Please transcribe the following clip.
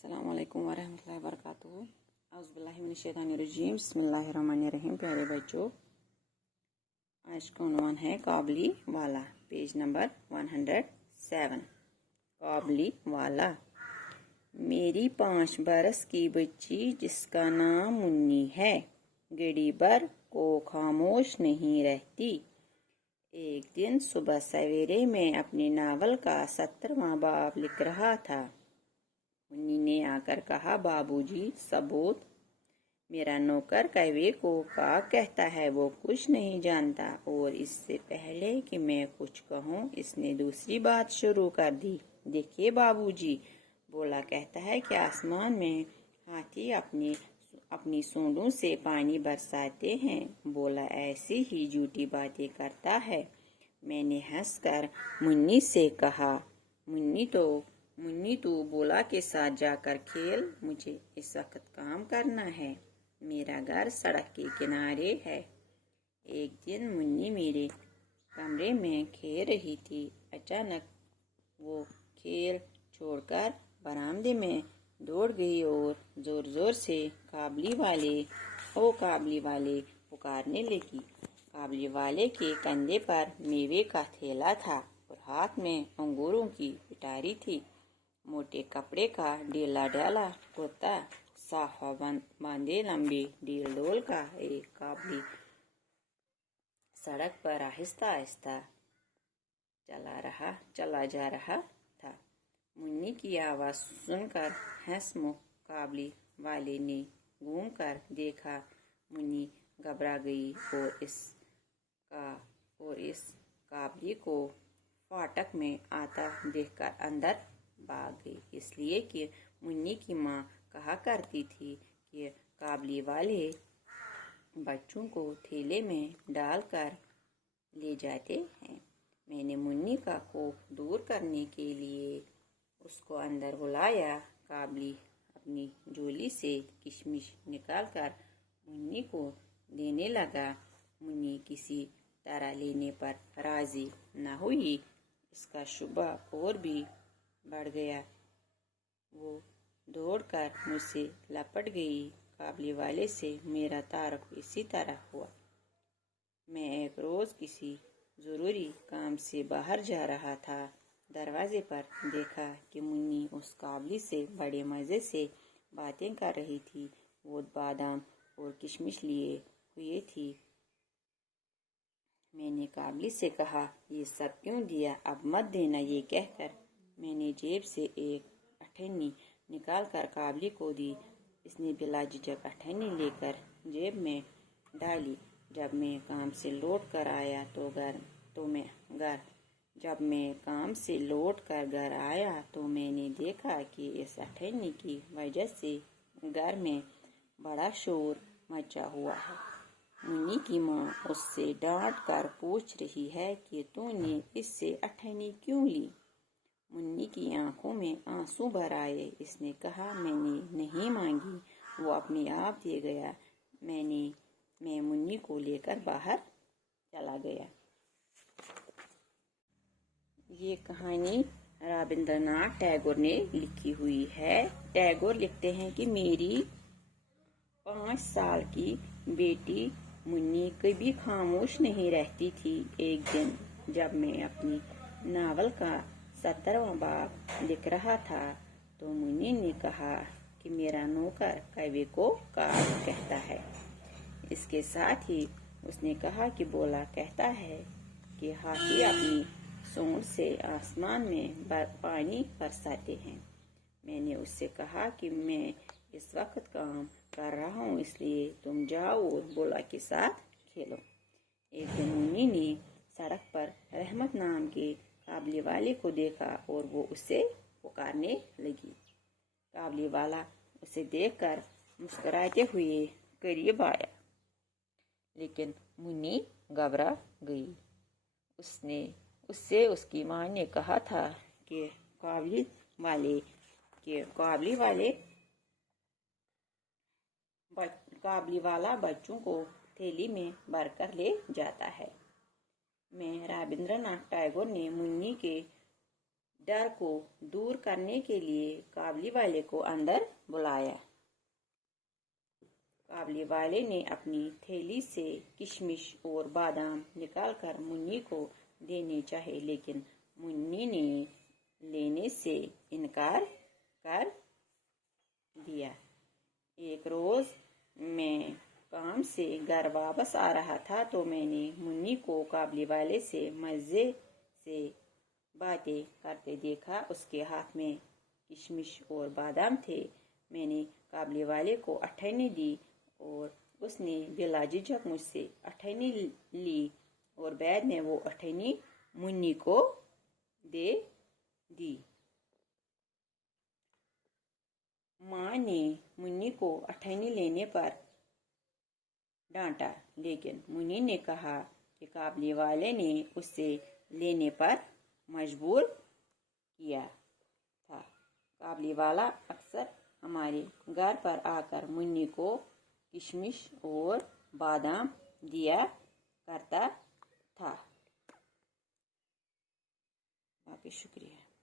अस्सलामुअलैकुम वरहमतुल्लाहि वबरकातुहू। औज़ुबिल्लाहि मिनश्शैतानिर्रजीम। बिस्मिल्लाहिर्रहमानिर्रहीम। प्यारे बच्चों, आज का उन्वान है काबली वाला, पेज नंबर 107। काबली वाला। मेरी 5 बरस की बच्ची जिसका नाम मुन्नी है, घड़ी भर को खामोश नहीं रहती। एक दिन सुबह सवेरे में अपने नावल का 70वां बाब लिख रहा था। मुन्नी ने आकर कहा, बाबूजी सबूत। मेरा नौकर कौवे को काक कहता है, वो कुछ नहीं जानता। और इससे पहले कि मैं कुछ कहूँ, इसने दूसरी बात शुरू कर दी। देखिए बाबूजी, बोला कहता है कि आसमान में हाथी अपनी सूंडों से पानी बरसाते हैं। बोला ऐसी ही झूठी बातें करता है। मैंने हंसकर मुन्नी से कहा, मुन्नी तू बोला के साथ जाकर खेल, मुझे इस वक्त काम करना है। मेरा घर सड़क के किनारे है। एक दिन मुन्नी मेरे कमरे में खेल रही थी। अचानक वो खेल छोड़कर बरामदे में दौड़ गई और जोर जोर से काबली वाले पुकारने लगी। काबली वाले के कंधे पर मेवे का थैला था और हाथ में अंगूरों की पिटारी थी। मोटे कपड़े का ढीला ढाला कुर्ता, साफा बांधे लंबे ढील डोल का एक काबली सड़क पर आहिस्ता आहिस्ता चला जा रहा था। मुन्नी की आवाज सुनकर हंसमुख काबली वाले ने घूम कर देखा। मुन्नी घबरा गई और इस काबली को फाटक में आता देखकर अंदर भाग गई। इसलिए कि मुन्नी की माँ कहा करती थी कि काबली वाले बच्चों को थैले में डालकर ले जाते हैं। मैंने मुन्नी का खौफ दूर करने के लिए उसको अंदर बुलाया। काबली अपनी झोली से किशमिश निकालकर मुन्नी को देने लगा। मुन्नी किसी तरह लेने पर राजी न हुई। इसका शुबा और भी बढ़ गया। वो दौड़कर मुझसे लपट गई। काबली वाले से मेरा तारुफ इसी तरह हुआ। मैं एक रोज किसी जरूरी काम से बाहर जा रहा था। दरवाजे पर देखा कि मुन्नी उस काबली से बड़े मजे से बातें कर रही थी। वो बादाम और किशमिश लिए हुए थी। मैंने काबली से कहा, ये सब क्यों दिया, अब मत देना। ये कहकर मैंने जेब से एक अठन्नी निकालकर काबली को दी। इसने बिला झिझक अठन्नी लेकर जेब में डाली। जब मैं काम से लौट कर आया तो मैंने देखा कि इस अठन्नी की वजह से घर में बड़ा शोर मचा हुआ है। मुन्नी की माँ उससे डांट कर पूछ रही है कि तूने इससे अठन्नी क्यों ली। मुन्नी की आंखों में आंसू भर आए। इसने कहा, मैंने नहीं मांगी, वो अपने आप दे गया। मैं मुन्नी को लेकर बाहर चला गया। ये कहानी रविंद्रनाथ टैगोर ने लिखी हुई है। टैगोर लिखते हैं कि मेरी 5 साल की बेटी मुन्नी कभी खामोश नहीं रहती थी। एक दिन जब मैं अपनी नावल का 70वां बाब लिख रहा था तो मुन्नी ने कहा कि मेरा नौकर कौवे को काक कहता है। इसके साथ ही उसने कहा कि बोला कहता है कि हाथी अपनी सूंड से आसमान में पानी बरसाते हैं। मैंने उससे कहा कि मैं इस वक्त काम कर रहा हूँ, इसलिए तुम जाओ और बोला के साथ खेलो। एक दिन मुन्नी ने सड़क पर रहमत नाम के काबली वाले को देखा और वो उसे पुकारने लगी। काबली वाला उसे देखकर मुस्कुराते हुए करीब आया, लेकिन मुन्नी घबरा गई। उससे उसकी माँ ने कहा था कि काबली वाला बच्चों को थैली में भरकर ले जाता है। मैं रविंद्रनाथ टैगोर ने मुन्नी के ڈر کو دور کرنے کے لیے قابلی والے کو اندر بلایا۔ قابلی والے نے اپنی تھیلی سے کشمش اور بادام نکال کر منی کو دینے چاہے، لیکن منی نے لینے سے انکار کر دیا۔ ایک روز میں کام سے گھر واپس آ رہا تھا تو میں نے منی کو قابلی والے سے مزے سے باتیں کرتے دیکھا۔ اس کے ہاتھ میں کشمش اور بادام تھے۔ میں نے قابلی والے کو اٹھنی دی اور اس نے بلا جھجک مجھ سے اٹھنی لی اور بعد میں وہ اٹھنی منی کو دے دی۔ ماں نے منی کو اٹھنی لینے پر ڈانٹا، لیکن منی نے کہا کہ قابلی والے نے اسے لینے پر مجبور کیا تھا۔ قابلی والا اکثر ہمارے گھر پر آ کر منی کو کشمش اور بادام دیا کرتا تھا۔ باقی شکریہ۔